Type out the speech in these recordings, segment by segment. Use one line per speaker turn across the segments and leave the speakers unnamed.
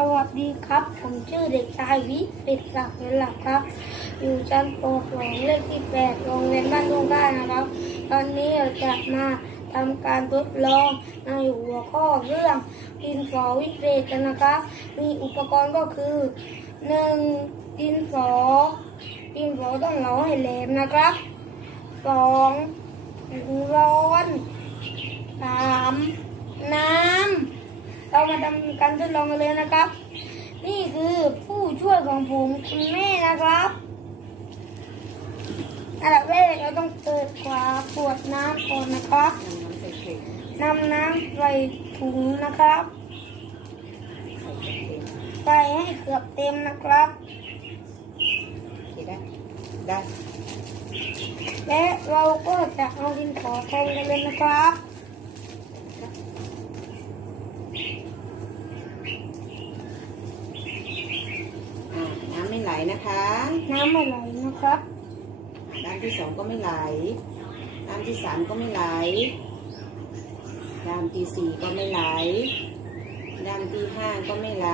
สวัสดีครับ ผมชื่อเด็กชายวิเศษศักดิ์เวลาครับ อยู่ชั้นป .2 เลขที่8โรงเรียนบ้านทุ่งก้านะครับ ตอนนี้เราจะมาทำการทดลองในหัวข้อเรื่องดินสอวิเศษกันนะครับ มีอุปกรณ์ก็คือ 1. ดินสอ ดินสอต้องเหลาให้แหลมนะครับ 2. ถุงร้อน 3. น้ำ มาทำการทดลองกันเลยนะครับ นี่คือผู้ช่วยของผมคุณแม่นะครับอันดับแรกเราต้องเปิดฝาขวดน้ำก่อนนะครับ
น้ำใส่เผ็ด
นำน้ำใส่ถุงนะครับ
ใส่เผ็ดเต็ม
ใส่ให้เกือบเต็มนะครับ
โอเคได้ได้
และเราก็จะเอาดินสอแทนกันเลยนะครับ
อ่า น้ำไม่ไหลนะคะ
น้ำไม่ไหลนะครับ
น้ำที่สองก็ไม่ไหล น้ำที่สามก็ไม่ไหล น้ำที่สี่ก็ไม่ไหล น้ำที่ห้าก็ไม่ไหล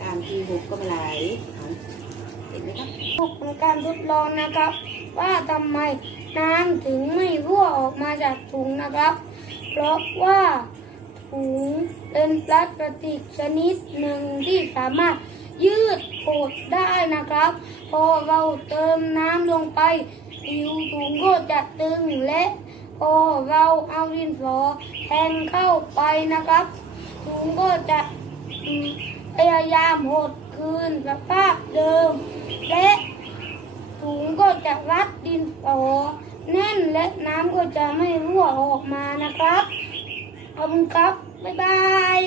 น้ำที่หกก็ไม่ไหลเอาเห็นไหมครับ
ถูกเป็นการทดลองนะครับ ว่าทำไมน้ำถึงไม่รั่วออกมาจากถุงนะครับ เพราะว่าถุงเป็นพลาสติกชนิดหนึ่งที่สามารถ ยืดหดได้นะครับ พอเราเติมน้ำลงไปผิวถุงก็จะตึงและพอเราเอาดินสอแทงเข้าไปนะครับถุงก็จะพยายามหดคืนสภาพเดิม และถุงก็จะรัดดินสอแน่นและน้ำก็จะไม่รั่วออกมานะครับขอบคุณครับ บ๊ายบาย